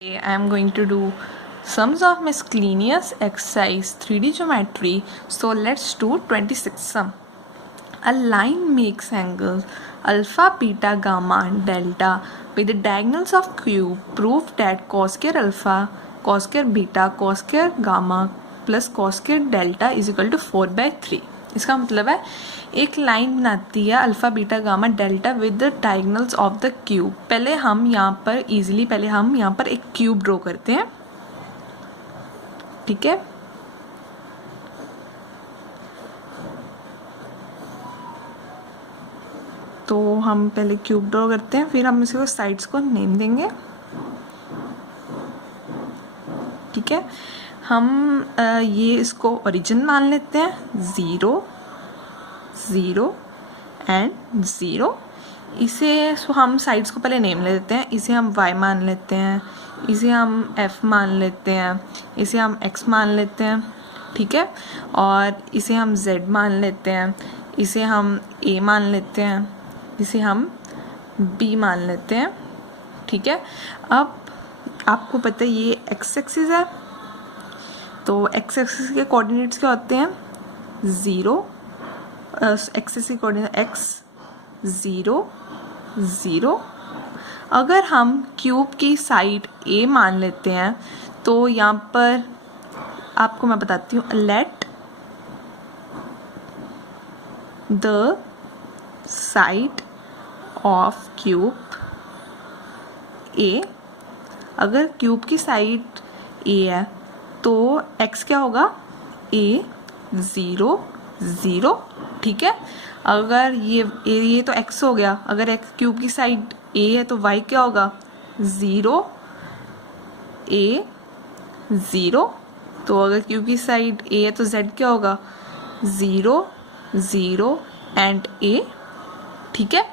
I am going to do sums of miscellaneous exercise 3D geometry. So let's do 26 sum. A line makes angles alpha, beta, gamma, and delta with the diagonals of cube. Prove that cos square alpha, cos square beta, cos square gamma plus cos square delta is equal to 4/3. इसका मतलब है एक line बनाती है alpha beta gamma delta with the diagonals of the cube. पहले हम यहाँ पर एक क्यूब ड्रॉ करते हैं, ठीक है। तो हम पहले क्यूब ड्रॉ करते हैं, फिर हम इसको साइड्स को नेम देंगे, ठीक है। हम ये इसको ओरिजिन मान लेते हैं, 0 0 एंड 0। इसे हम साइड्स को पहले नेम ले लेते हैं। इसे हम y मान लेते हैं, इसे हम f मान लेते हैं, इसे हम x मान लेते हैं, ठीक है। और इसे हम z मान लेते हैं, इसे हम a मान लेते हैं, इसे हम b मान लेते हैं, ठीक है। अब आपको पता है ये x एक्सिस है, तो x एक्सिस के कोऑर्डिनेट्स क्या होते हैं, 0, एक्सिस की कोऑर्डिनेट x 0 0। अगर हम क्यूब की साइड a मान लेते हैं तो यहाँ पर आपको मैं बताती हूँ, let the side of cube a। अगर क्यूब की साइड a है तो x क्या होगा, a 0 0, ठीक है। अगर ये तो x हो गया, अगर x क्यूब की साइड a है तो y क्या होगा, 0 a 0। तो अगर क्यूब की साइड a है तो z क्या होगा, 0 0 एंड a, ठीक है।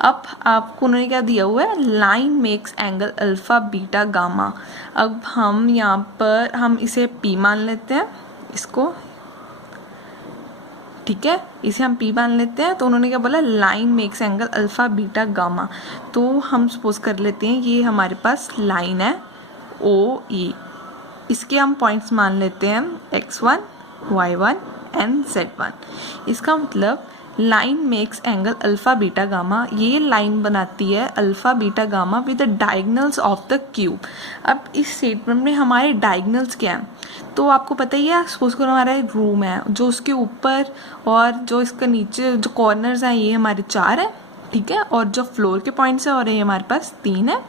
अब आपको उन्होंने क्या दिया हुआ है, line makes angle alpha beta gamma. अब हम यहाँ पर हम इसे p मान लेते हैं, इसको, ठीक है, इसे हम p मान लेते हैं। तो उन्होंने क्या बोला, line makes angle alpha beta gamma. तो हम सपोज कर लेते हैं ये हमारे पास लाइन है OE, इसके हम पॉइंट्स मान लेते हैं x1 y1 एंड z1। इसका मतलब line makes angle alpha beta gamma, ये लाइन बनाती है alpha beta gamma with the diagonals of the cube. अब इस स्टेटमेंट में हमारे डायगोनल्स क्या हैं, तो आपको पता ही है, सपोज करो हमारा एक रूम है, जो उसके ऊपर और जो इसका नीचे जो कॉर्नर्स हैं ये हमारे 4 हैं, ठीक है। और जो फ्लोर के पॉइंट्स हैं और ये हमारे पास 3 है,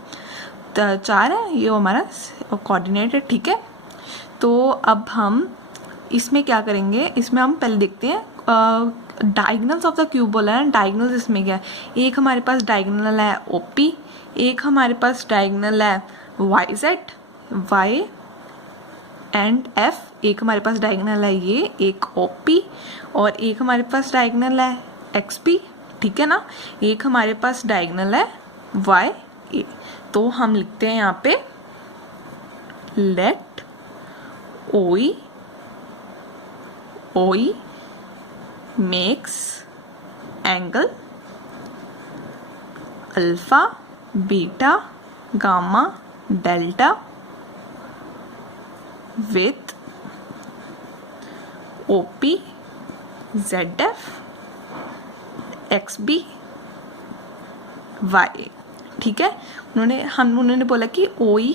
4 है, ये हमारा कोऑर्डिनेट है, ठीक है। तो अब हम इसमें क्या करेंगे, इसमें हम पहले देखते हैं डायगोनल्स ऑफ द क्यूब बोला है। डायगोनल्स इसमें क्या है, एक हमारे पास डायगोनल है OP, एक हमारे पास डायगोनल है YZ Y एंड F, एक हमारे पास डायगोनल है ये एक OP, और एक हमारे पास डायगोनल है XP, ठीक है ना। एक हमारे पास डायगोनल है YA। तो हम लिखते हैं यहाँ पे, late OE makes angle alpha beta gamma delta with OP ZF XB YA, ठीक है। उन्होंने बोला कि OE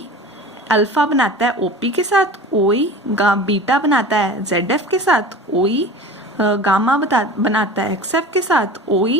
अल्फा बनाता है OP के साथ, OE बीटा बनाता है ZF के साथ, OE गामा बनाता है XF के साथ, OE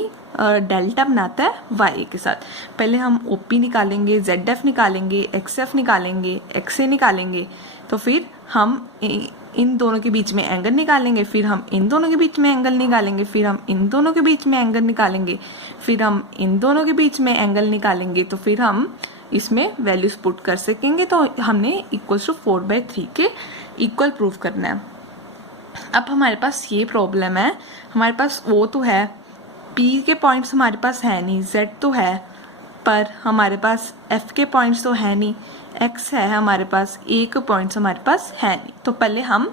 डेल्टा बनाता है YA के साथ। पहले हम OP निकालेंगे, ZF निकालेंगे, XF निकालेंगे, XA निकालेंगे, तो फिर हम इन दोनों के बीच में एंगल निकालेंगे, फिर हम इन दोनों के बीच में एंगल निकालेंगे, फिर हम इन दोनों के बीच में एंगल निकालेंगे, फिर हम इन दोनों के बीच में एंगल निकालेंगे, तो फिर हम इसमें वैल्यूज पुट कर सकेंगे। तो हमने इक्वल्स टू 4/3 के इक्वल प्रूफ करना है। अब हमारे पास ये प्रॉब्लम है, हमारे पास O तो है, P के पॉइंट्स हमारे पास है नहीं, Z तो है पर हमारे पास F के पॉइंट्स तो है नहीं, X है हमारे पास, A के पॉइंट्स हमारे पास है नहीं। तो पहले हम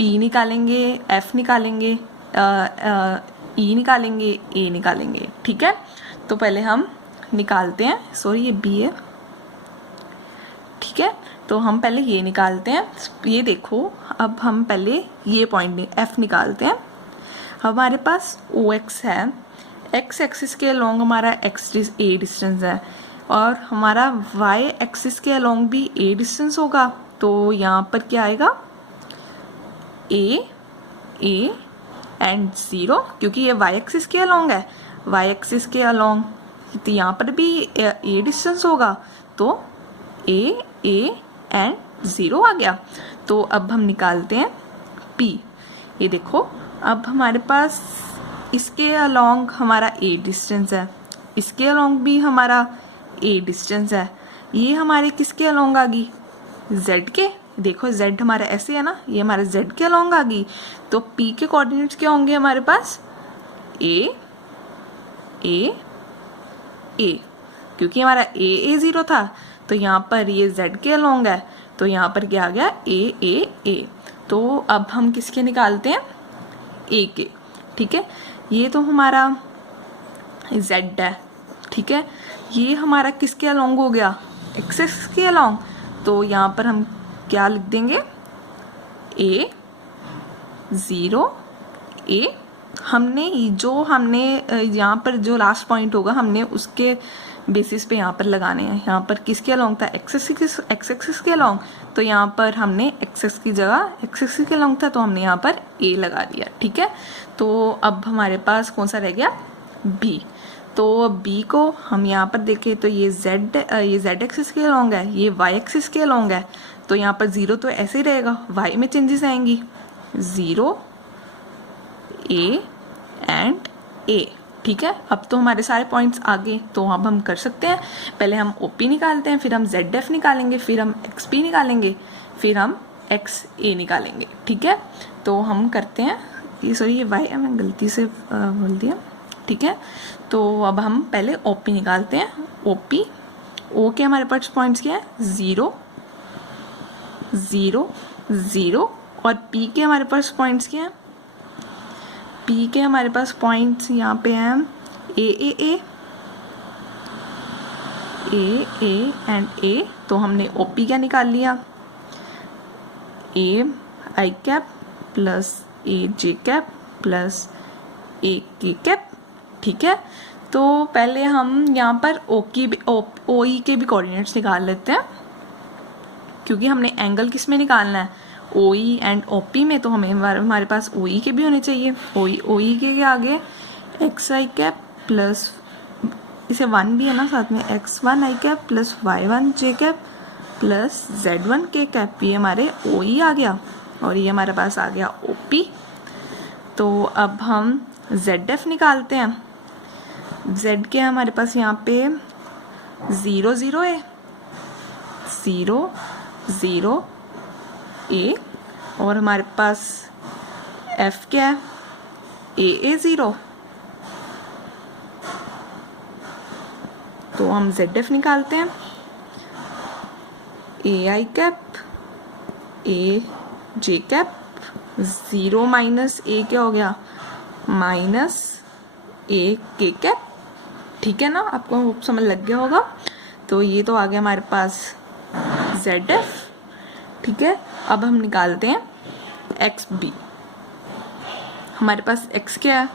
P निकालेंगे, F निकालेंगे, E निकालेंगे, A निकालेंगे, ठीक है। तो पहले हम निकालते हैं, सॉरी ये B है, ठीक है, तो हम पहले ये निकालते हैं। ये देखो, अब हम पहले ये पॉइंट एफ निकालते हैं। हमारे पास ओ एक्स है, एक्स एक्सिस के अलोंग हमारा ए डिस्टेंस है और हमारा वाई एक्सिस के अलोंग भी ए डिस्टेंस होगा। तो यहाँ पर क्या आएगा, ए एंड 0, क्योंकि ये वाई एक्सिस के अलोंग है, वाई एक्सिस के अलोंग, तो यहाँ पर भी ए डिस्टेंस होगा, तो ए एंड 0 आ गया। तो अब हम निकालते हैं P। ये देखो, अब हमारे पास इसके अलोंग हमारा ए डिस्टेंस है, इसके अलोंग भी हमारा ए डिस्टेंस है। ये हमारे किसके अलोंग आ गई, Z के। देखो Z हमारा ऐसे है ना, ये हमारे Z के अलोंग आ गई। तो P के कोऑर्डिनेट्स क्या होंगे हमारे पास, ए क्योंकि हमारा ए 0 था, तो यहाँ पर ये Z के अलोंग है, तो यहाँ पर क्या आ गया, ए। तो अब हम किसके निकालते हैं, ए के। ठीक है, ये तो हमारा Z है। ठीक है, ये हमारा किसके अलोंग हो गया, एक्सिस के अलोंग। तो यहाँ पर हम क्या लिख देंगे, ए 0 ए। हमने यहाँ पर जो लास्ट पॉइंट होगा हमने उसके बेसिस पे यहाँ पर लगाने हैं। यहाँ पर किसके अलोंग था, एक्स एक्सिस के अलोंग, तो यहाँ पर हमने एक्सिस की जगह एक्सिस के अलोंग था, तो हमने यहाँ पर ए लगा दिया। ठीक है, तो अब हमारे पास कौन सा रह गया, बी। तो बी को हम यहाँ पर देखें तो ये Z एक्सिस के अलोंग है, ये Y एक्सिस के अलोंग है, तो यहाँ पर 0 तो ऐसे ही रहेगा, Y में चेंजेस आएंगी, 0 ए एंड ए। ठीक है, अब तो हमारे सारे पॉइंट्स आ गए, तो अब हम कर सकते हैं। पहले हम OP निकालते हैं, फिर हम ZF निकालेंगे, फिर हम XP निकालेंगे, फिर हम XA निकालेंगे। ठीक है, तो हम करते हैं, ये Y मैं गलती से बोल दिया। ठीक है, तो अब हम पहले OP निकालते हैं। O के हमारे पास पॉइंट्स क्या है, 0 0 0, और P के हमारे पास पॉइंट्स क्या है, P के हमारे पास पॉइंट्स यहाँ पे हैं ए एंड ए। तो हमने OP क्या निकाल लिया, ए I cap plus A J cap plus ए के कैप। ठीक है, तो पहले हम यहाँ पर OE के भी कोऑर्डिनेट्स निकाल लेते हैं, क्योंकि हमने एंगल किस में निकालना है, OE एंड OP में, तो हमारे पास OE के भी होने चाहिए। OE के आगे XI कैप प्लस, इसे 1 भी है ना साथ में, X1 आई कैप प्लस Y1 जे कैप प्लस Z1 के कैप, ये हमारे OE आ गया, और ये हमारे पास आ गया OP। तो अब हम ZF निकालते हैं। Z के हमारे पास यहाँ पे 0 0 है, 0 0 ए, और हमारे पास F क्या है, ए 0। तो हम ZF निकालते हैं, A I cap A J cap, 0 minus A क्या हो गया, माइनस ए के कैप। ठीक है ना, आपको समझ लग गया होगा। तो ये तो आ गया हमारे पास ZF। ठीक है, अब हम निकालते हैं XB। हमारे पास X क्या है,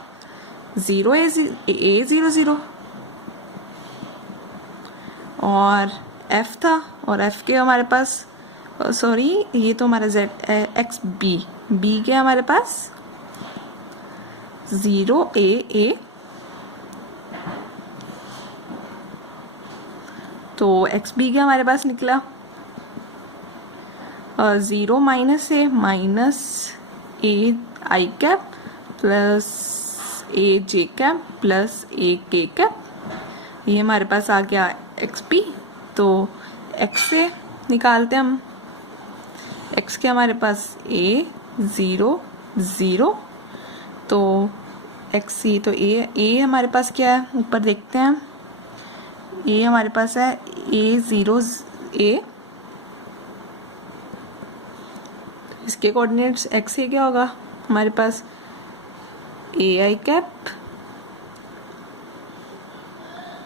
0 ए 0 0, और F था, और F के हमारे पास ये तो हमारा XB, B के हमारे पास 0 ए। तो XB के हमारे पास निकला 0 minus A I cap plus A J cap plus ए के कैप, ये हमारे पास आ गया XP। तो X से निकालते हैं हम, X के हमारे पास A 0 0, तो XC, तो A हमारे पास क्या है, ऊपर देखते हैं, A हमारे पास है A 0 A, इसके कोऑर्डिनेट्स X से क्या होगा हमारे पास, ए आई कैप,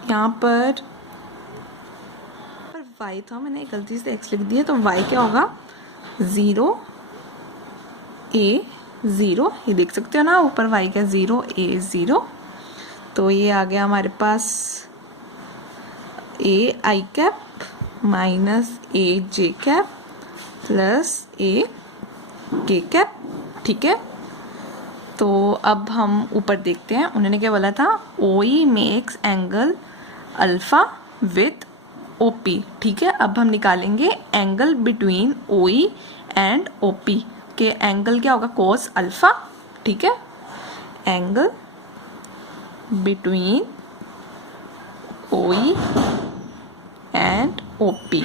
यहाँ पर y था, मैंने गलती से x लिख दिया, तो y क्या होगा 0 a 0, ये देख सकते हो ना ऊपर y क्या 0 a 0, तो ये आ गया हमारे पास a i cap minus a j cap plus a k cap. ठीक है, तो अब हम ऊपर देखते हैं, उन्होंने क्या बोला था, OE makes angle alpha with OP। ठीक है, अब हम निकालेंगे angle between OE and OP के एंगल क्या होगा कोस अल्फा। ठीक है, angle between OE and OP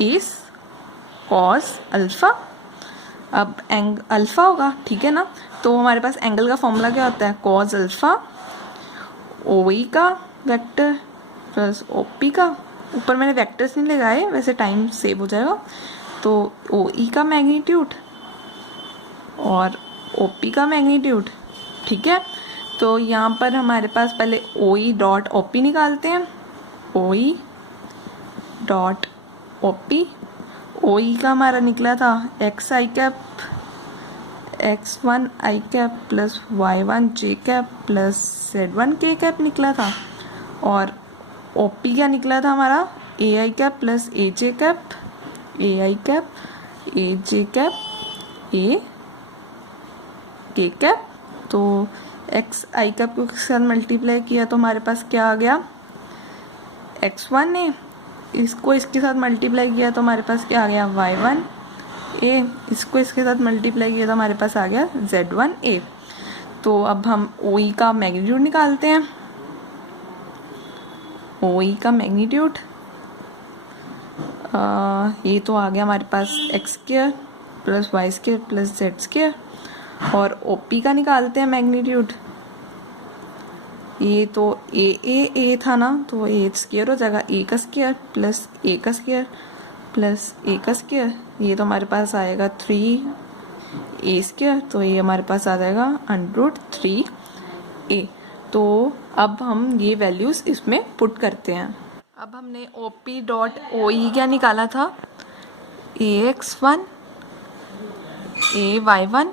is cos alpha. अब अल्फा होगा, ठीक है ना, तो हमारे पास एंगल का फॉर्मूला क्या होता है, कॉस अल्फा OE का वेक्टर प्लस OP का, ऊपर मैंने वेक्टर्स नहीं लगाए वैसे टाइम सेव हो जाएगा, तो OE का मैग्नीट्यूड और OP का मैग्नीट्यूड। ठीक है, तो यहाँ पर हमारे पास पहले OE डॉट OP निकालते हैं, OE डॉट OP, OE का हमारा निकला था x I cap x1 i cap plus y1 j cap plus z1 k cap निकला था, और OP क्या निकला था हमारा a i cap plus a j cap, a i cap a j cap a k cap. तो x i cap को किसके साथ मल्टीप्लाई किया तो हमारे पास क्या आ गया x1 ने, इसको इसके साथ मल्टीप्लाई किया तो हमारे पास क्या आ गया y1 a, इसको इसके साथ मल्टीप्लाई किया तो हमारे पास आ गया z1 a। तो अब हम OE का मैग्नीट्यूड निकालते हैं, OE का मैग्नीट्यूड ये तो आ गया हमारे पास x square plus y square plus z square, और OP का निकालते हैं मैग्नीट्यूड, ये तो a था ना, तो a स्क्वायर हो जाएगा, a का स्क्वायर प्लस a का स्क्वायर प्लस a का स्क्वायर, ये तो हमारे पास आएगा 3a स्क्वायर, तो ये हमारे पास आ जाएगा √3a। तो अब हम ये वैल्यूज़ इसमें पुट करते हैं। अब हमने OP डॉट OE क्या निकाला था, ax1 ay1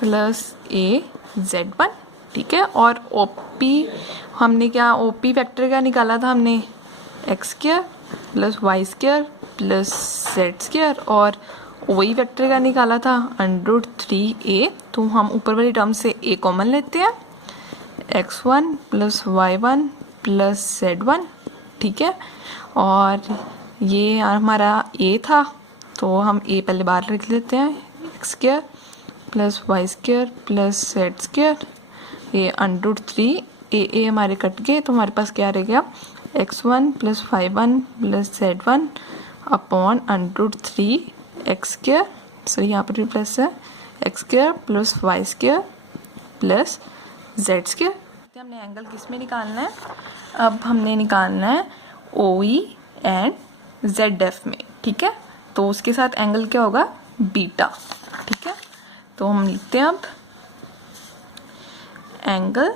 प्लस az1। ठीक है, और OP हमने क्या OP वेक्टर क्या निकाला था हमने x square plus y square plus z square, और OE वेक्टर का निकाला था √3a। तो हम ऊपर वाली टर्म से a कॉमन लेते हैं, x1 plus y1 plus z1। ठीक है, और ये हमारा a था, तो हम a पहले बाहर रख लेते हैं, x square plus y square plus z square, ये √3a हमारे कट गए, तो हमारे पास क्या रह गया x1 plus y1 plus z1 upon √3x square, sorry यहाँ पर भी प्लस है, x square plus y square plus z square. हमने एंगल किस में निकालना है, अब हमने निकालना है OE एंड ZF में। ठीक है, तो उसके साथ एंगल क्या होगा बीटा। ठीक है, तो हम लिखते हैं अब angle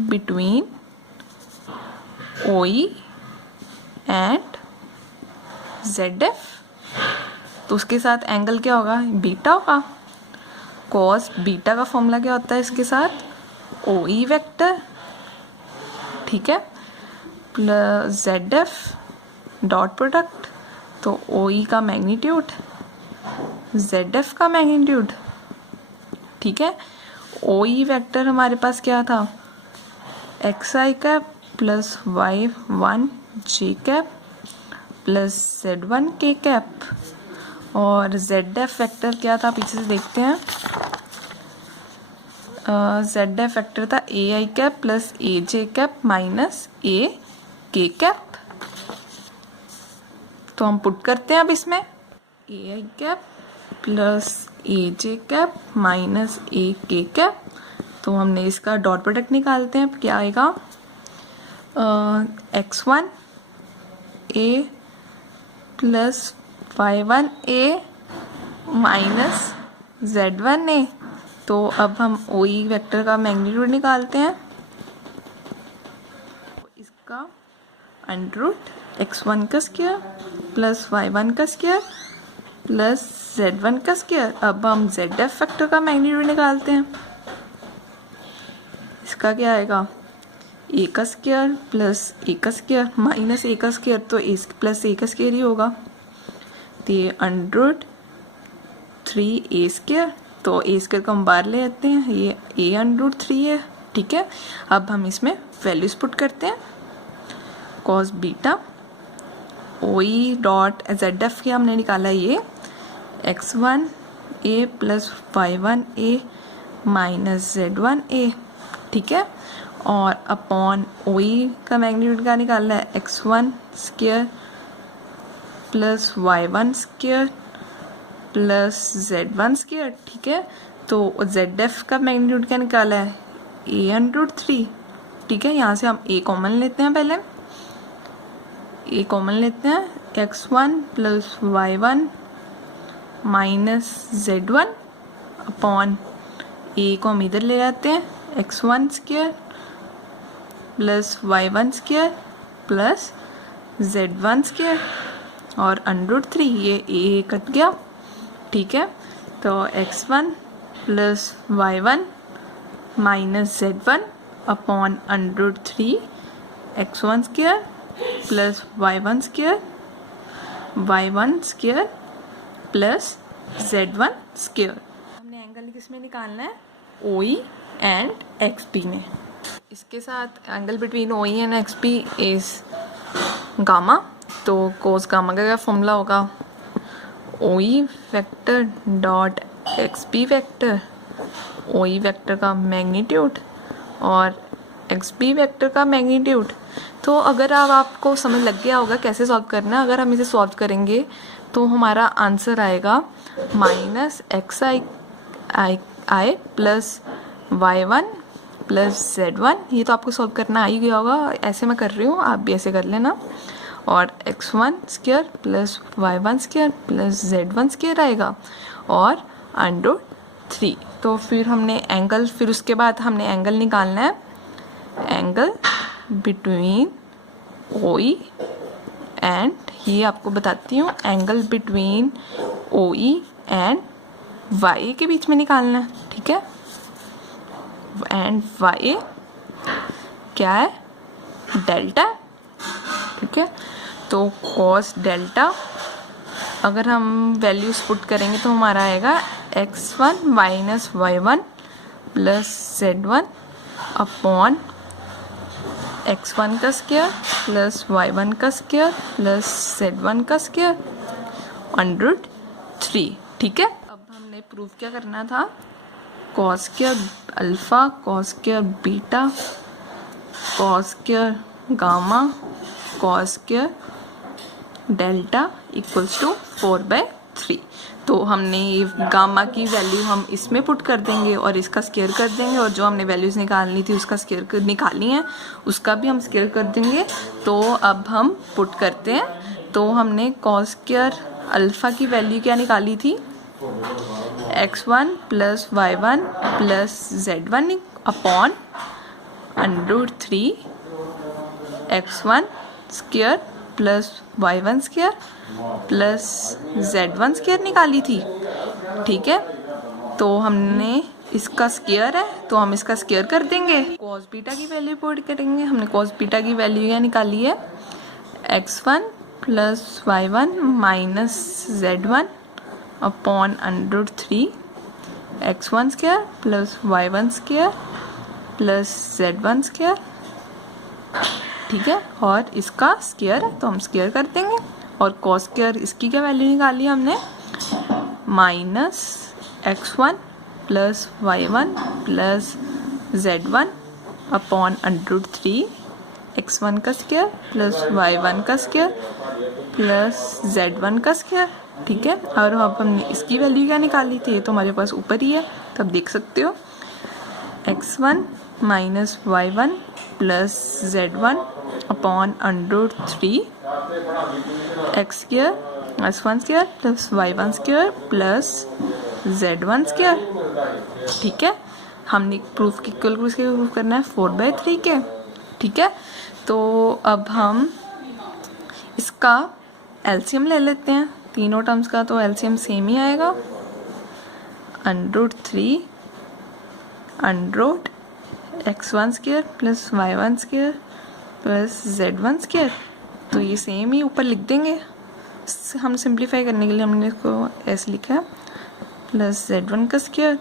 between OE and ZF, तो उसके साथ एंगल क्या होगा बीटा होगा, कॉस बीटा का फॉर्मूला क्या होता है इसके साथ OE वेक्टर। ठीक है, प्लस ZF डॉट प्रोडक्ट, तो OE का मैग्नीट्यूड ZF का मैग्नीट्यूड। ठीक है, OE वेक्टर हमारे पास क्या था xi cap plus y1 j cap plus z1 k cap, और ZF वेक्टर क्या था पीछे से देखते हैं, ZF वेक्टर था ai cap plus aj cap minus a k cap. तो हम पुट करते हैं अब इसमें ai cap plus aj cap minus a k cap, तो हमने इसका डॉट प्रोडक्ट निकालते हैं, क्या आएगा x1 a plus y1 a minus z1 a। तो अब हम OE वेक्टर का मैग्नीट्यूड निकालते हैं, इसका √3 x1 का स्क्वायर प्लस y1 का स्क्वायर प्लस z1 का स्क्वायर। अब हम ZF फैक्टर का मैग्नीट्यूड निकालते हैं। इसका क्या आएगा, a का स्क्वायर प्लस a का स्क्वायर माइनस a का स्क्वायर, तो a प्लस a का स्क्वायर ही होगा, तो ये अंडर 3a स्क्वायर, तो a स्क्वायर को हम बाहर ले आते हैं, ये a अंडर 3 है। ठीक है, अब हम इसमें वैल्यूज पुट करते हैं। Cos beta OE dot ZF के हमने निकाला ये x1a plus y1a minus z1a। ठीक है, और अपॉन OE का मैग्नीट्यूड का निकालना है x1 square plus y1 square plus z1 square. ठीक है, तो ZF का मैग्नीट्यूड क्या निकाला है, a अंडर 3। ठीक है, यहाँ से हम a कॉमन लेते हैं, पहले a कॉमन लेते हैं, x1 plus y1 minus z1 upon a को हम इधर ले जाते हैं, x1 square plus y1 square plus z1 square और अंडर 3, ये a कट गया। ठीक है, तो x1 plus y1 minus z1 upon under 3 x1 square plus y1 square plus z1 square. हमने एंगल किस में निकालना है, OE एंड XP में। इसके साथ angle between OE and XP is gamma, तो कोस गामा का क्या फॉर्मूला होगा, OE vector dot XP vector, OE vector का मैग्नीट्यूड और XP वेक्टर का मैग्नीट्यूड। तो अगर आपको समझ लग गया होगा कैसे सॉल्व करना है, अगर हम इसे सॉल्व करेंगे तो हमारा आंसर आएगा minus xi plus y1 plus z1। ये तो आपको सॉल्व करना आ ही गया होगा, ऐसे मैं कर रही हूँ, आप भी ऐसे कर लेना। और x1 square plus y1 square plus z1 square आएगा और अंडर 3। तो फिर हमने एंगल, फिर उसके बाद हमने एंगल निकालना है, एंगल बिटवीन OE एंड, ये आपको बताती हूँ, angle between OE and YA के बीच में निकालना है। ठीक है, एंड YA क्या है, डेल्टा। ठीक है, तो कॉस डेल्टा अगर हम वैल्यूज पुट करेंगे तो हमारा आएगा x1 minus y1 plus z1 upon x1 का स्क्वायर प्लस y1 का स्क्वायर प्लस z1 का स्क्वायर अंडर 3। ठीक है, अब हमने प्रूफ क्या करना था, cos square alpha, cos square beta, cos square gamma, cos square delta equals to 4/3। तो हमने ये गामा की वैल्यू हम इसमें पुट कर देंगे और इसका स्क्वायर कर देंगे, और जो हमने वैल्यूज़ निकालनी थी उसका स्क्वायर निकालनी है, उसका भी हम स्क्वायर कर देंगे। तो अब हम पुट करते हैं, तो हमने कॉस स्क्वायर अल्फ़ा की वैल्यू क्या निकाली थी, x1 plus y1 plus z1 upon under 3 x1 square plus y1 square plus z1 square निकाली थी। ठीक है, तो हमने इसका स्क्वायर है तो हम इसका स्क्वायर कर देंगे, कॉस बीटा की वैल्यू पुट करेंगे। हमने कॉस बीटा की वैल्यू यहाँ निकाली है, x1 plus y1 minus z1 upon under 3 x1 square plus y1 square plus z1 square. ठीक है, और इसका स्क्वायर है तो हम स्क्वायर कर देंगे, और कॉस स्क्वायर इसकी क्या वैल्यू निकाली हमने, minus x1 plus y1 plus z1 upon under 3 x1 का स्क्वायर प्लस y1 का स्क्वायर प्लस z1 का स्क्वायर। ठीक है, और अब हमने इसकी वैल्यू क्या निकाली थी, ये तो हमारे पास ऊपर ही है, तो आप देख सकते हो x1 minus y1 plus z1 upon under 3 x square s1 square plus y1 square plus z1 square. ठीक है, हमने प्रूफ की कुल प्रूफ करना है 4/3 के। ठीक है, तो अब हम इसका एलसीएम ले लेते हैं तीनों टर्म्स का, तो एलसीएम सेम ही आएगा, √3 under x1 square plus y1 square plus z1 square. तो ये सेम ही ऊपर लिख देंगे, हम सिंप्लीफाई करने के लिए हमने इसको ऐसे लिखा है, प्लस z1 का square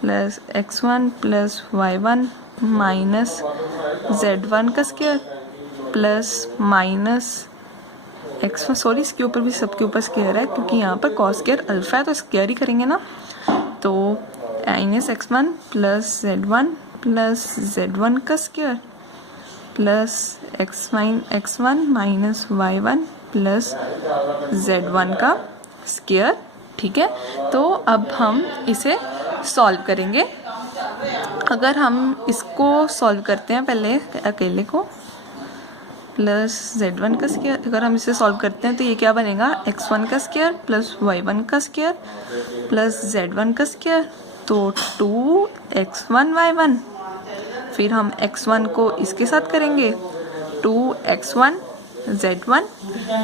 plus x1 plus y1 minus z1 का square plus minus x1, sorry इसके ऊपर भी सबके ऊपर स्क्वायर है क्योंकि यहाँ पर कॉस स्क्वायर अल्फा है तो स्क्वायर ही करेंगे ना। तो minus x1 plus z1 plus z1 का square plus x1 minus y1 plus z1 का स्क्वायर। ठीक है, तो अब हम इसे सॉल्व करेंगे। अगर हम इसको सॉल्व करते हैं पहले अकेले को, प्लस z1 का स्क्वायर, अगर हम इसे सॉल्व करते हैं तो ये क्या बनेगा, x1 का स्क्वायर प्लस y1 का स्क्वायर प्लस z1 का स्क्वायर, तो 2x1 y1। फिर हम x1 को इसके साथ करेंगे 2x1 z1,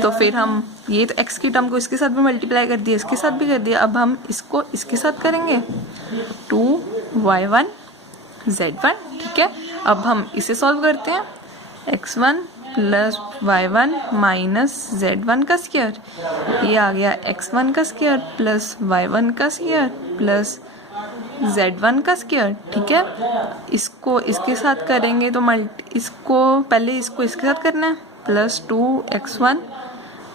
तो फिर हम ये तो x की टर्म को इसके साथ भी मल्टीप्लाई कर दिया, इसके साथ भी कर दिया, अब हम इसको इसके साथ करेंगे 2y1 z1। ठीक है, अब हम इसे सॉल्व करते हैं, x1 plus y1 minus z1 का स्क्वायर, ये आ गया x1 का स्क्वायर प्लस y1 का स्क्वायर प्लस z1 का स्क्वायर। ठीक है, इसको इसके साथ करेंगे तो इसको पहले इसको इसके साथ करना है, प्लस 2x1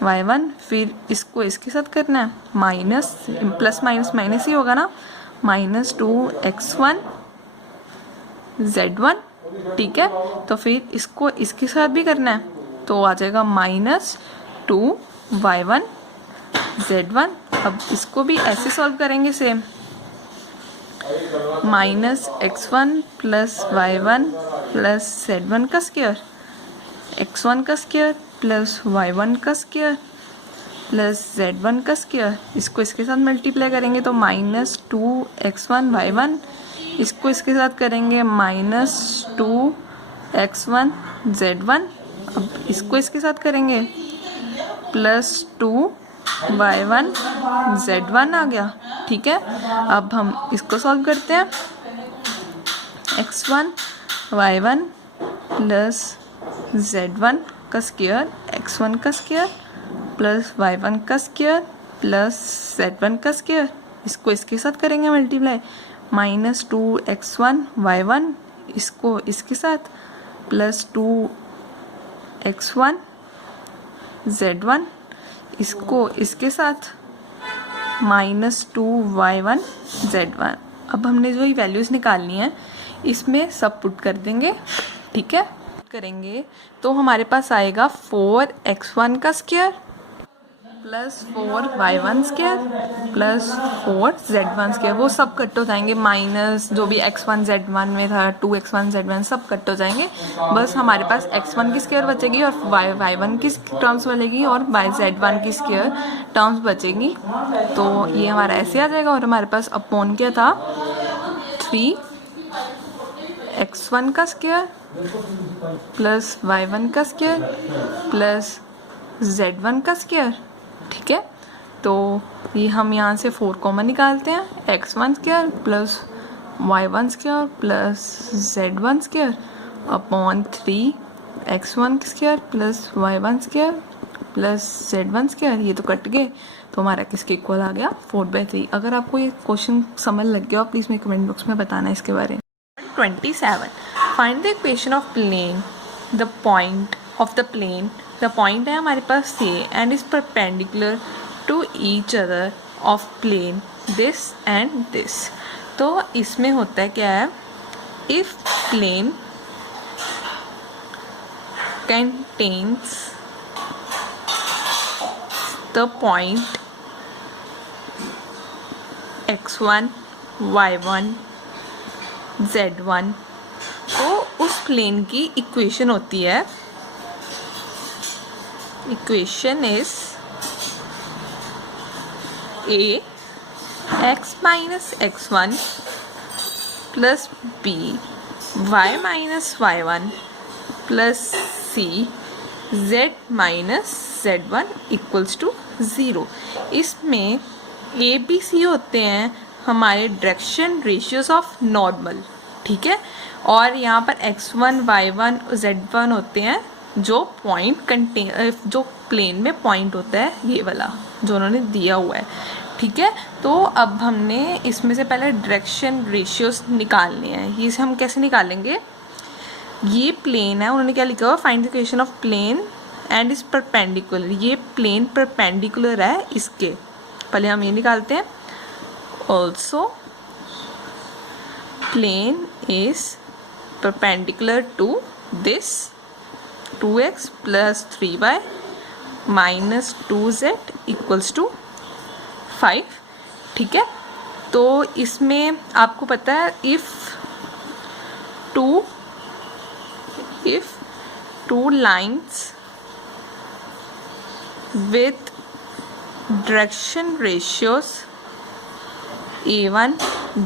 y1, फिर इसको इसके साथ करना है, माइनस प्लस माइनस माइनस ही होगा ना, माइनस 2x1 z1। ठीक है, तो फिर इसको इसके साथ भी करना है, तो आ जाएगा माइनस 2y1 z1। अब इसको भी ऐसे सॉल्व करेंगे same, minus x1 plus y1 plus z1 का स्क्वायर, x1 का स्क्वायर प्लस y1 का स्क्वायर प्लस z1 का स्क्वायर, इसको इसके साथ मल्टीप्लाई करेंगे तो माइनस 2x1 y1, इसको इसके साथ करेंगे माइनस 2x1 z1। अब इसको इसके साथ करेंगे प्लस 2y1 z1 आ गया। ठीक है, अब हम इसको सॉल्व करते हैं, x1 y1 प्लस z1 का स्क्वायर, x1 का स्क्वायर प्लस y1 का स्क्वायर प्लस z1 का स्क्वायर, इसको इसके साथ करेंगे मल्टीप्लाई, माइनस 2x1 y1, इसको इसके साथ प्लस 2x1 z1, इसको इसके साथ माइनस 2y1 z1। अब हमने जो ये वैल्यूज़ निकालनी है इसमें सब पुट कर देंगे। ठीक है, करेंगे तो हमारे पास आएगा 4x1 का square plus 4y1 square plus 4z1 square, वो सब कट हो जाएंगे, माइनस जो भी x1 z1 में था 2x1 z1 सब कट हो जाएंगे, बस हमारे पास x1 की स्क्वायर बचेगी और y1 की टर्म्स बचेगी और z1 की स्क्वायर टर्म्स बचेगी। तो ये हमारा ऐसे आ जाएगा और हमारे पास अपॉन क्या था, 3x1 का स्क्वायर प्लस y1 का स्क्वायर प्लस z1 का स्क्वायर। ठीक है, तो ये हम यहाँ से 4 कॉमन निकालते हैं, x1 square plus y1 square plus z1 square upon 3x1 square plus y1 square plus z1 square, ये तो कट गए, तो हमारा किसके इक्वल आ गया, 4/3। अगर आपको ये क्वेश्चन समझ लग गया प्लीज़ मेरे कमेंट बॉक्स में बताना इसके बारे में। 27, find the equation of plane, the point of the plane, the point है हमारे पास C and is perpendicular to each other of plane this and this. तो इसमें होता है क्या है, if plane contains the point x1 y1 z1, तो उस प्लेन की इक्वेशन होती है, equation is a x minus x1 plus b y minus y1 plus c z minus z1 equals to 0। इसमें ए बी सी होते हैं हमारे direction ratios of normal, ठीक है, और यहाँ पर x1 y1 z1 होते हैं जो पॉइंट जो प्लेन में पॉइंट होता है, ये वाला जो उन्होंने दिया हुआ है, ठीक है। तो अब हमने इसमें से पहले डायरेक्शन रेशियोज निकालने हैं। ये हम कैसे निकालेंगे, ये प्लेन है, उन्होंने क्या लिखा हुआ, find the equation of plane and is perpendicular. ये प्लेन परपेंडिकुलर है इसके, पहले हम ये निकालते हैं। Also plane is perpendicular to this 2x plus 3y minus 2z equals to 5, ठीक है। तो इसमें आपको पता है if two lines with direction ratios a1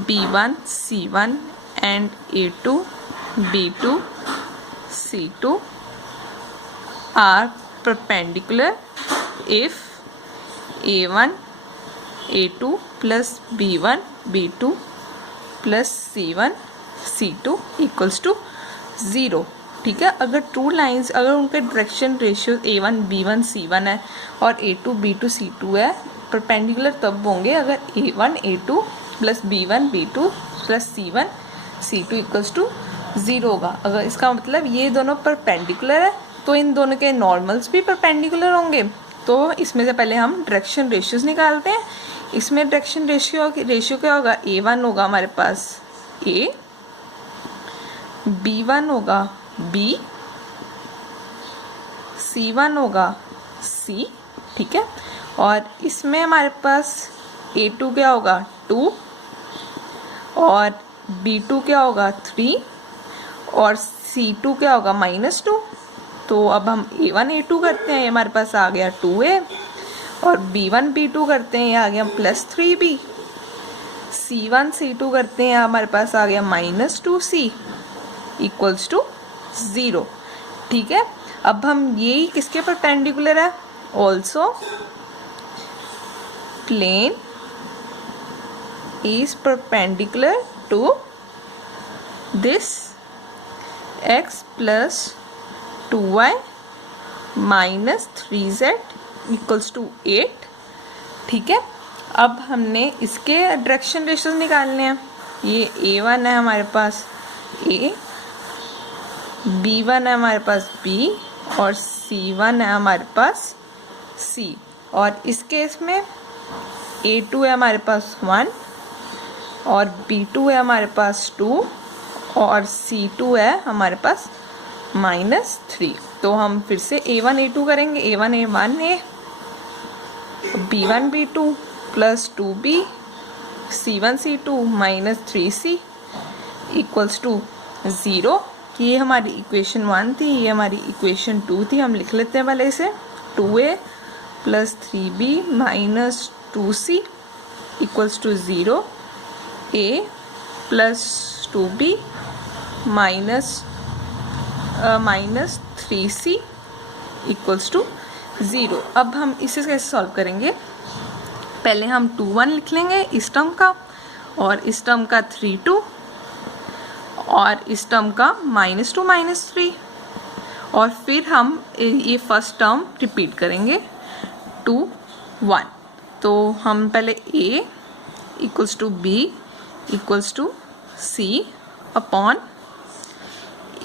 b1 c1 and a2 b2 c2 are perpendicular if a1 a2 plus b1 b2 plus c1 c2 equals to 0, ठीक है। अगर टू लाइंस, अगर उनके direction ratio a1 b1 c1 है और a2 b2 c2 है, perpendicular तब होंगे अगर a1 a2 plus b1 b2 plus c1 c2 equals to 0 होगा। अगर इसका मतलब ये दोनों परपेंडिकुलर है तो इन दोनों के नॉर्मल्स भी परपेंडिकुलर होंगे। तो इसमें से पहले हम डायरेक्शन रेशियोज निकालते हैं। इसमें डायरेक्शन रेशियो क्या होगा, a1 होगा हमारे पास a, b1 होगा b, c1 होगा c, ठीक है। और इसमें हमारे पास a2 क्या होगा 2 और b2 क्या होगा 3 और c2 क्या होगा -2। तो अब हम a1 a2 करते हैं, हमारे पास आ गया 2a, और b1 b2 करते हैं, ये आ गया +3b, c1 c2 करते हैं, हमारे पास आ गया -2c इक्वल्स टू 0, ठीक है। अब हम यही किसके परपेंडिकुलर है, also plane is perpendicular to this x plus 2y minus 3z equals to 8, ठीक है। अब हमने इसके डायरेक्शन रेशियोज निकालने हैं। ये a1 है हमारे पास a, b1 है हमारे पास b और c1 है हमारे पास c, और इस केस में a2 है हमारे पास 1 और b2 है हमारे पास 2 और c2 है हमारे पास -3। तो हम फिर से a1 a2 करेंगे, a1 a1 a, b1 b2 plus 2b, c1 c2 -3c equals to 0। ये हमारी इक्वेशन 1 थी, ये हमारी इक्वेशन 2 थी। हम लिख लेते हैं पहले इसे, 2a plus 3b minus 2c equals to 0, a plus 2b minus 3c equals to 0। अब हम इसे कैसे सॉल्व करेंगे, पहले हम 2 1 लिख लेंगे इस टर्म का, और इस टर्म का 3 2 और इस टर्म का -2 -3, और फिर हम ये फर्स्ट टर्म रिपीट करेंगे 2 1। तो हम पहले a equals to b equals to c upon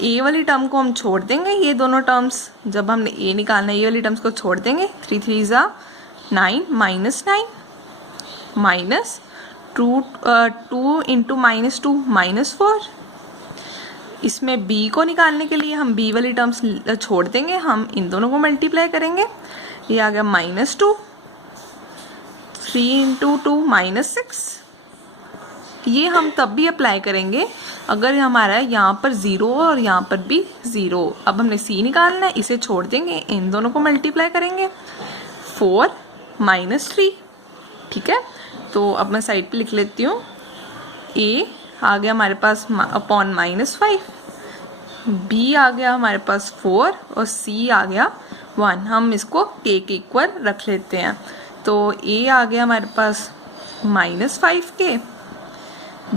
a वाली टर्म को हम छोड़ देंगे, ये दोनों टर्म्स जब हमने a निकालना है ये वाली टर्म्स को छोड़ देंगे, 3 3 ज़ा 9 -9 माइनस 2 इंटू -2 -4। इसमें b को निकालने के लिए हम b वाली टर्म्स छोड़ देंगे, हम इन दोनों को मल्टीप्लाई करेंगे, ये आ गया -2, 3 इंटू 2 -6। ये हम तब भी अप्लाई करेंगे अगर हमारा यहाँ पर 0 और यहाँ पर भी 0। अब हमने c निकालना है, इसे छोड़ देंगे, इन दोनों को मल्टीप्लाई करेंगे, 4 -3, ठीक है। तो अब मैं साइड पे लिख लेती हूँ, a आ गया हमारे पास अपॉन -5 b आ गया हमारे पास 4 और c आ गया 1। हम इसको k के इक्वल रख लेते हैं। तो a आ गया हमारे पास -5k,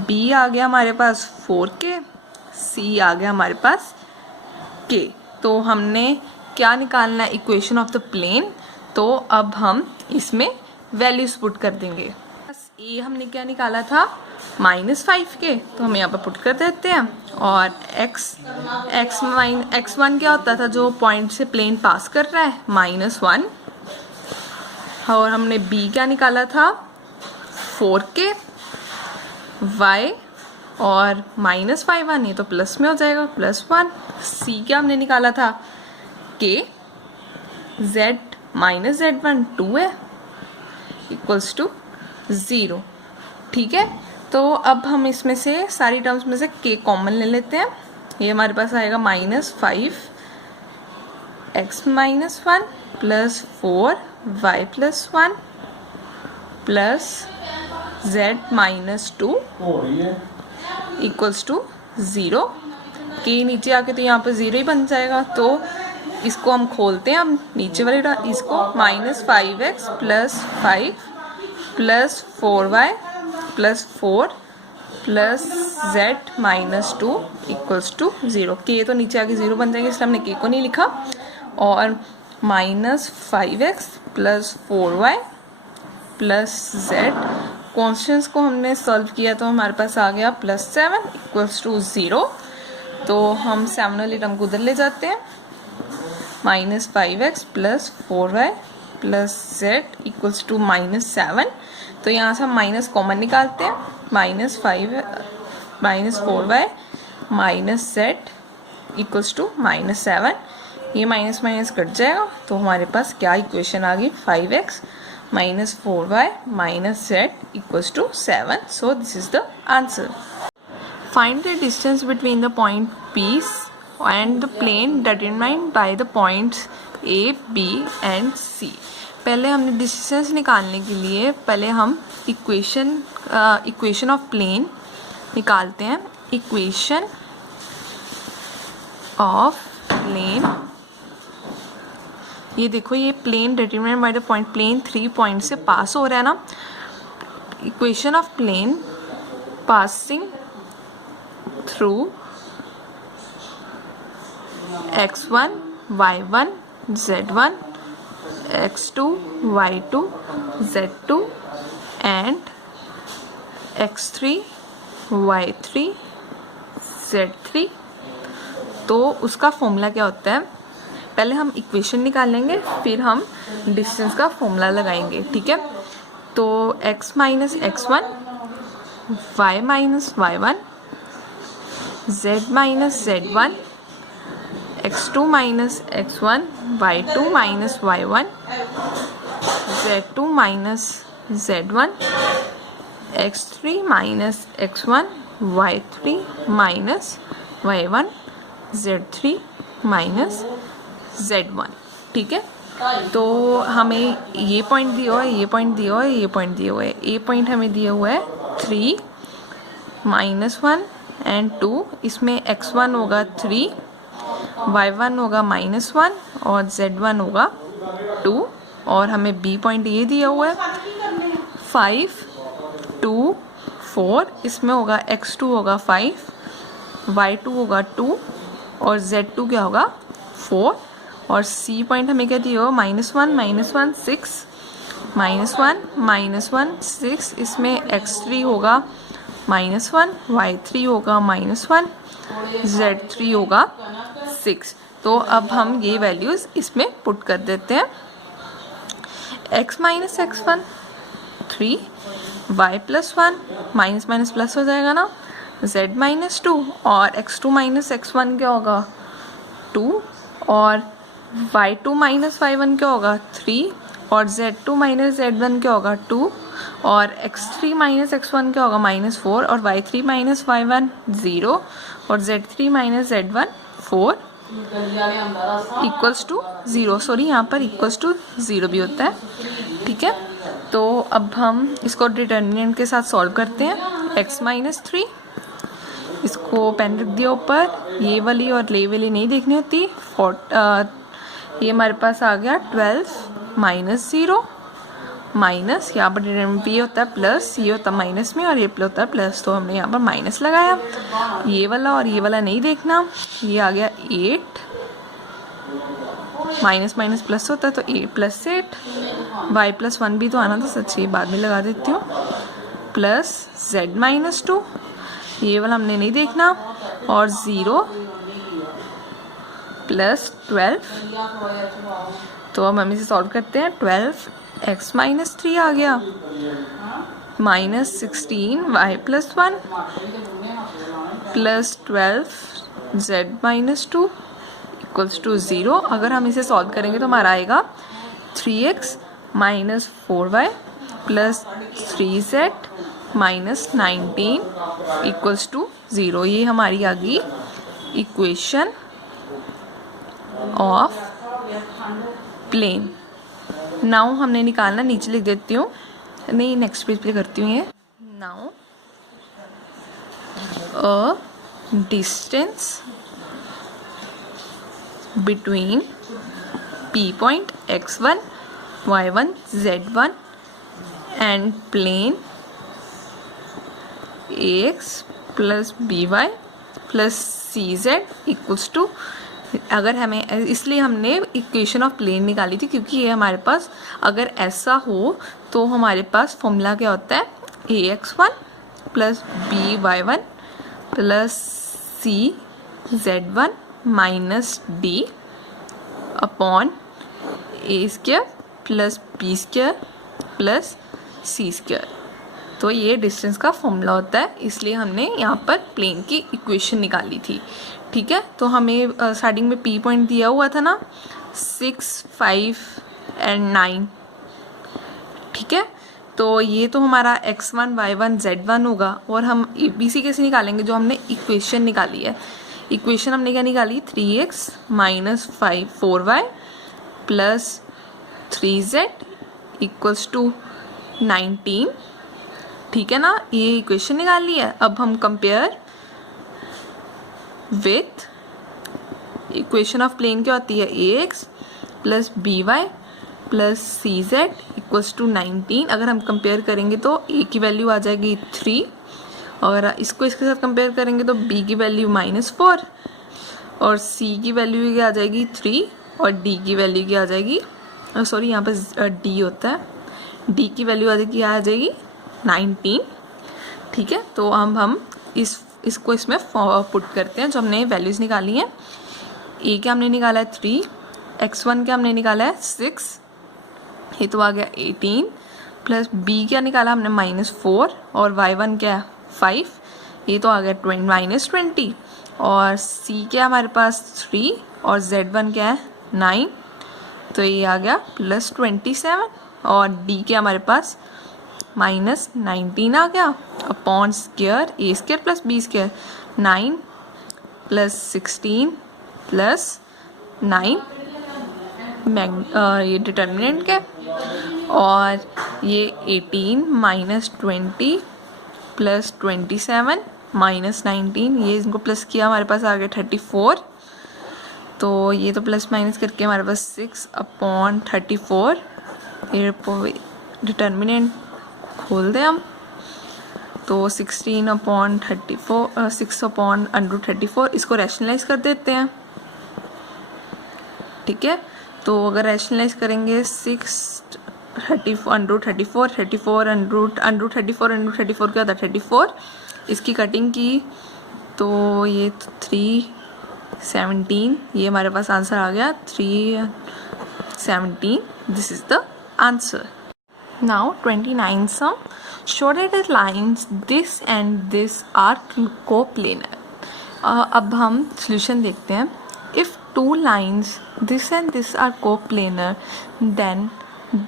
b आ गया हमारे पास 4k, c आ गया हमारे पास k। तो हमने क्या निकालना है, इक्वेशन ऑफ द प्लेन। तो अब हम इसमें वैल्यूज पुट कर देंगे। ए हमने क्या निकाला था, -5k, तो हम यहाँ पर पुट कर देते हैं। और x1 क्या होता था, जो पॉइंट से प्लेन पास कर रहा है, -1। और हमने b क्या निकाला था, 4k, y और -5 ये तो प्लस में हो जाएगा, +1। c क्या हमने निकाला था, k, z -z1 2 है, इक्वल्स टू 0। ठीक है, तो अब हम इसमें से सारी टर्म्स में से k कॉमन ले लेते हैं। ये हमारे पास आएगा -5 x -1 plus 4 y plus 1 plus z -2 equals to 0। k नीचे आके तो यहाँ पर 0 ही बन जाएगा। तो इसको हम खोलते हैं, हम नीचे वाले इसको -5x plus 5 plus 4y plus 4 plus z -2 equals to 0। k तो नीचे आके 0 बन जाएंगे, इसलिए हमने k को नहीं लिखा। और -5x plus 4y plus z, constants को हमने सॉल्व किया तो हमारे पास आ गया +7 इक्वल्स टू 0। तो हम 7 वाली टर्म को उधर ले जाते हैं, -5x plus 4y plus z equals to -7। तो यहाँ से हम माइनस कॉमन निकालते हैं, -4y minus z equals to -7। ये माइनस माइनस कट जाएगा, तो हमारे पास क्या इक्वेशन आ गई, 5x minus 4y minus z equals to 7। So this is the answer. Find the distance between the point P and the plane determined by the points A, B and C। पहले हमने distance निकालने के लिए पहले हम equation of plane निकालते हैं। Equation of plane, ये देखो, ये plane determined by the point, plane 3 point से पास हो रहा है ना। Equation of plane passing through x1 y1 z1 x2 y2 z2 and x3 y3 z3। तो उसका फॉर्मूला क्या होता है, पहले हम इक्वेशन निकालेंगे फिर हम डिस्टेंस का फॉर्मूला लगाएंगे। ठीक है, तो x minus x1 y minus y1 z minus z1 x2 minus x1 y2 minus y1 z2 minus z1 x3 minus x1 y3 minus y1 z3 minus z1। ठीक है, तो हमें ये पॉइंट दिया हुआ है, ये पॉइंट दिया हुआ है, ये पॉइंट दिया हुआ है। ए पॉइंट हमें दिया हुआ है 3 -1 एंड 2, इसमें x1 होगा 3, y1 होगा -1 और z1 होगा 2। और हमें b पॉइंट ये दिया हुआ है 5 2 4, इसमें होगा x2 होगा 5, y2 होगा 2 और z2 क्या होगा 4। और c पॉइंट हमें क्या दिया हुआ, -1 6 -1 6, इसमें x3 होगा -1, y3 होगा -1, z3 होगा 6। तो अब हम ये वैल्यूज़ इसमें पुट कर देते हैं। x minus x1 3, y plus 1 minus minus plus हो जाएगा ना, z माइनस 2 और x2 माइनस x1 क्या होगा 2 और y2 माइनस y1 क्या होगा 3 और z2 माइनस z1 क्या होगा 2 और x3 माइनस x1 क्या होगा -4 और y3 माइनस y1 0 और z3 minus z1 4 equals to 0। Sorry, यहाँ पर इक्वल्स टू 0 भी होता है। ठीक है, तो अब हम इसको डिटर्मिनेंट के साथ सॉल्व करते हैं। x माइनस 3 इसको पेन रख दिया ऊपर, ये वाली और ले वाली नहीं देखनी होती। ये हमारे पास आ गया 12 माइनस 0 माइनस, यहाँ पर डिटरमिनेंट ये होता है प्लस, ये होता है माइनस में और ये होता है प्लस, तो हमने यहाँ पर माइनस लगाया। ये वाला और ये वाला नहीं देखना, ये आ गया 8, माइनस माइनस प्लस होता है तो 8 प्लस 8, y प्लस 1 भी तो आना था, सच ये बाद में लगा देती हूँ, प्लस z माइनस 2, ये वाला हमने नहीं देखना, और 0 प्लस 12। तो अब हम इसे सॉल्व करते हैं। 12 x माइनस 3 आ गया, minus 16 y plus 1 plus 12 z minus 2 equals to 0। अगर हम इसे सॉल्व करेंगे तो हमारा आएगा 3x minus 4y plus 3z minus 19 equals to 0। ये हमारी आ गई इक्वेशन ऑफ प्लेन। नाउ हमने निकालना, नीचे लिख देती हूँ, नहीं नेक्स्ट पेज पे करती हूँ ये। Now a distance between P point x1, y1, z1 and plane ax plus by plus cz equals to, अगर हमें, इसलिए हमने इक्वेशन ऑफ प्लेन निकाली थी क्योंकि ये हमारे पास अगर ऐसा हो तो हमारे पास फॉर्मूला क्या होता है, ax1 प्लस by1 प्लस cz1 minus D upon A square plus B square plus C square. तो ये डिस्टेंस का फॉर्मूला होता है, इसलिए हमने यहाँ पर प्लेन की इक्वेशन निकाली थी। ठीक है, तो हमें स्टार्टिंग में पी पॉइंट दिया हुआ था ना 6, 5 एंड 9। ठीक है, तो ये तो हमारा x1, y1, z1 होगा, और हम ABC कैसे निकालेंगे, जो हमने इक्वेशन निकाली है। इक्वेशन हमने क्या निकाली, 3x minus 4y plus 3z equals to 19। ठीक है ना, ये इक्वेशन निकाली है। अब हम compare with equation of plane क्या होती है, ax plus by plus cz equals to 19। अगर हम कंपेयर करेंगे तो a की वैल्यू आ जाएगी 3, और इसको इसके साथ कंपेयर करेंगे तो b की वैल्यू -4 और c की वैल्यू क्या आ जाएगी 3 और d की वैल्यू क्या आ जाएगी, सॉरी यहाँ पर d होता है, d की वैल्यू आ जाएगी 19। ठीक है, तो हम इसको इसमें पुट करते हैं। जो हमने वैल्यूज़ निकाली हैं, a क्या हमने निकाला है 3, x1 क्या हमने निकाला है 6, ये तो आ गया 18, प्लस b क्या निकाला हमने -4 और y1 क्या है 5, ये तो आ गया -20, और c क्या हमारे पास 3 और z1 क्या है 9, तो ये आ गया +27, और d क्या हमारे पास -19 आ गया upon square a square plus b square, 9 plus 16 plus 9 ये डिटर्मिनेंट के, और ये 18 माइनस 20 प्लस 27 माइनस 19, ये इनको प्लस किया हमारे पास आ गया 34, तो ये तो प्लस माइनस करके हमारे पास 6 अपॉन 34, ये डिटर्मिनेंट खोल दें हम, तो 16 अपॉन 34, 6 अपॉन √34, इसको रैशनलाइज कर देते हैं। ठीक है, तो अगर रैशनलाइज करेंगे 6 √34 क्या होता है 34, इसकी कटिंग की तो ये 317, ये हमारे पास आंसर आ गया 317। This is the answer. Now 29 sum, show that the lines this and this are coplanar। अब हम सॉल्यूशन देखते हैं। If two lines this and this are coplanar, then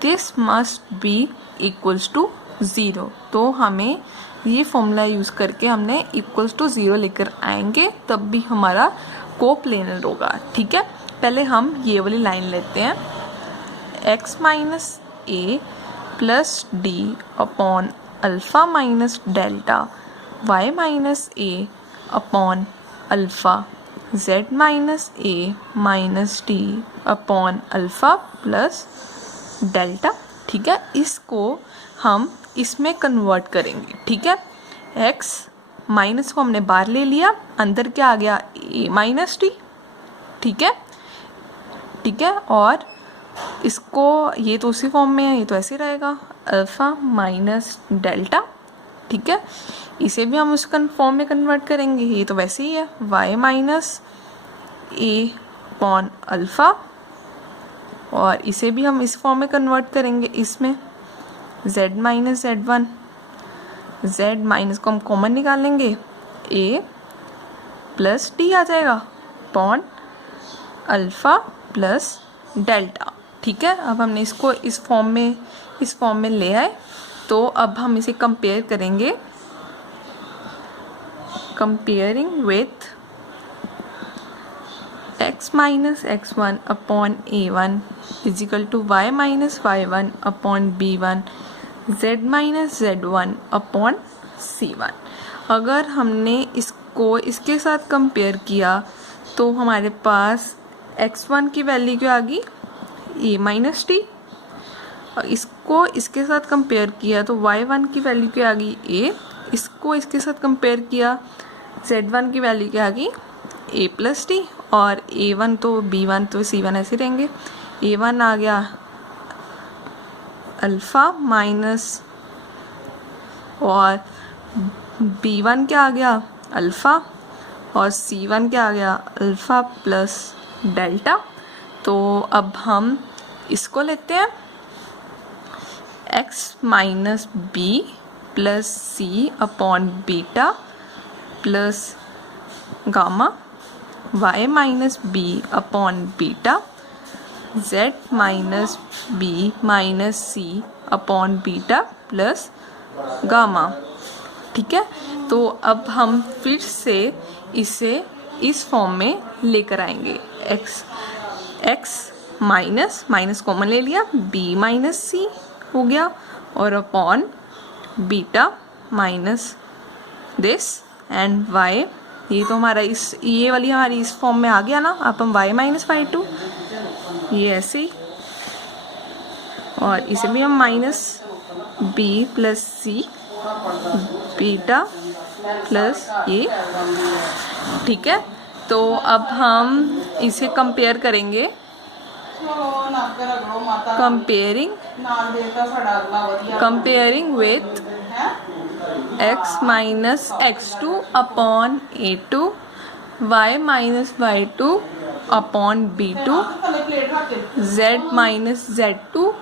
this must be equals to 0। तो हमें ये formula use करके हमने equals to 0 लेकर आएंगे, तब भी हमारा कोप्लेनर होगा। ठीक है, पहले हम ये वाली लाइन लेते हैं, x minus A plus D upon alpha minus delta y minus A upon alpha z minus A minus T upon alpha plus delta. ठीक है, इसको हम इसमें कन्वर्ट करेंगे। ठीक है, x माइनस को हमने बाहर ले लिया, अंदर क्या आ गया a माइनस टी। ठीक है, ठीक है, और इसको ये तो उसी फॉर्म में है, ये तो ऐसे रहेगा अल्फ़ा माइनस डेल्टा। ठीक है, इसे भी हम उस फॉर्म में कन्वर्ट करेंगे, ये तो वैसे ही है y minus A upon alpha, और इसे भी हम इस फॉर्म में कन्वर्ट करेंगे, इसमें z minus z1, z minus को हम कॉमन निकालेंगे, a प्लस टी आ जाएगा अपॉन अल्फ़ा प्लस डेल्टा। ठीक है, अब हमने इसको इस फॉर्म में ले आए, तो अब हम इसे कंपेयर करेंगे, comparing with x minus x1 upon a1 equal to y minus y1 upon b1 z minus z1 upon c1। अगर हमने इसको इसके साथ कंपेयर किया तो हमारे पास x1 की वैल्यू क्या आ गई a माइनस टी, और इसको इसके साथ कंपेयर किया तो y1 की वैल्यू क्या आ गई a, इसको इसके साथ कंपेयर किया z1 की वैल्यू क्या आ गई a प्लस टी, और a1 तो b1 तो c1 ऐसे रहेंगे, a1 आ गया अल्फ़ा माइनस और b1 क्या आ गया अल्फ़ा, और c1 क्या आ गया अल्फ़ा प्लस डेल्टा। तो अब हम इसको लेते हैं x minus B plus C upon beta plus gamma y minus B upon beta z minus B minus C upon beta plus gamma. ठीक है, तो अब हम फिर से इसे इस फॉर्म में लेकर आएंगे, x माइनस कॉमन ले लिया, b माइनस सी हो गया, और upon beta minus this and y, ये तो हमारा ये वाली हमारी इस फॉर्म में आ गया ना। अब हम y माइनस y2 ये ऐसे ही, और इसे भी हम minus b plus c beta plus ये। ठीक है, तो अब हम इसे कंपेयर करेंगे, comparing with x minus x2 upon a2 y minus y2 upon b2 z minus z2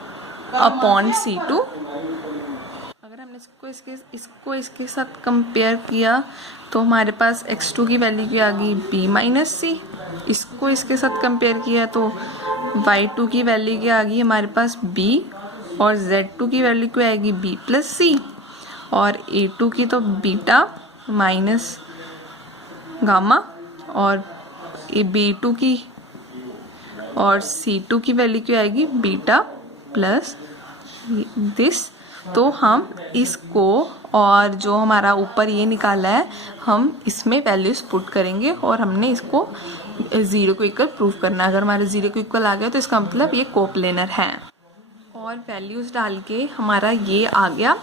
upon c2। अगर हमने इसको इसके साथ कंपेयर किया तो हमारे पास x2 की वैल्यू क्या आ गई b माइनस सी, इसको इसके साथ कंपेयर किया तो y2 की वैल्यू क्या आ गई हमारे पास b, और z2 की वैल्यू क्या आएगी b प्लस सी, और a2 की तो बीटा माइनस गामा, और b2 की और c2 की वैल्यू क्या आएगी बीटा प्लस दिस। तो हम इसको और जो हमारा ऊपर ये निकाला है हम इसमें वैल्यूज पुट करेंगे, और हमने इसको 0 को इक्वल प्रूव करना है। अगर हमारे 0 को इक्वल आ गया तो इसका मतलब ये कोप्लेनर है, और वैल्यूज़ डाल के हमारा ये आ गया।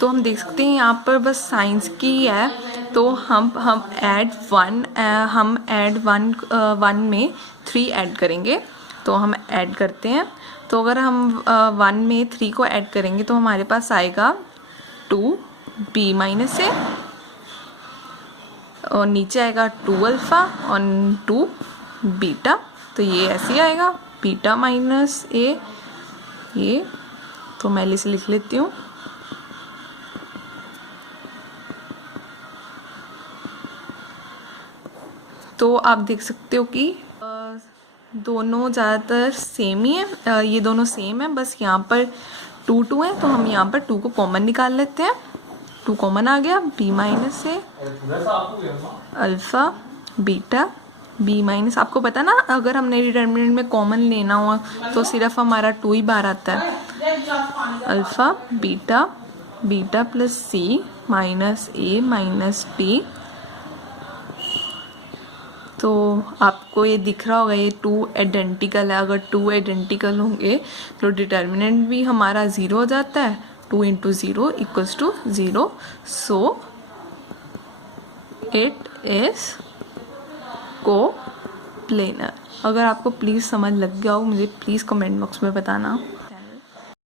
तो हम देख सकते हैं यहाँ पर बस साइंस की है, तो हम ऐड वन में 3 ऐड करेंगे, तो हम ऐड करते हैं। तो अगर हम 1 में 3 को ऐड करेंगे तो हमारे पास आएगा 2b माइनस ए, और नीचे आएगा 2 अल्फ़ा और 2 बीटा, तो ये ऐसे आएगा बीटा माइनस ए। ये तो मैं इसे लिख लेती हूँ, तो आप देख सकते हो कि दोनों ज़्यादातर सेम ही है, ये दोनों सेम है, बस यहाँ पर 2 है, तो हम यहाँ पर 2 को कॉमन निकाल लेते हैं। 2 कॉमन आ गया, b माइनस ए अल्फ़ा बीटा b माइनस, आपको पता ना अगर हमने डिटर्मिनेंट में कॉमन लेना हुआ तो सिर्फ हमारा 2 ही बाहर आता है, alpha beta plus c minus a minus t तो आपको ये दिख रहा होगा ये 2 आइडेंटिकल है। अगर 2 आइडेंटिकल होंगे तो डिटर्मिनेंट भी हमारा 0 हो जाता है। 2 × 0 = 0, सो इट इज़ कोप्लेनर। अगर आपको प्लीज़ समझ लग गया हो मुझे प्लीज़ कमेंट बॉक्स में बताना।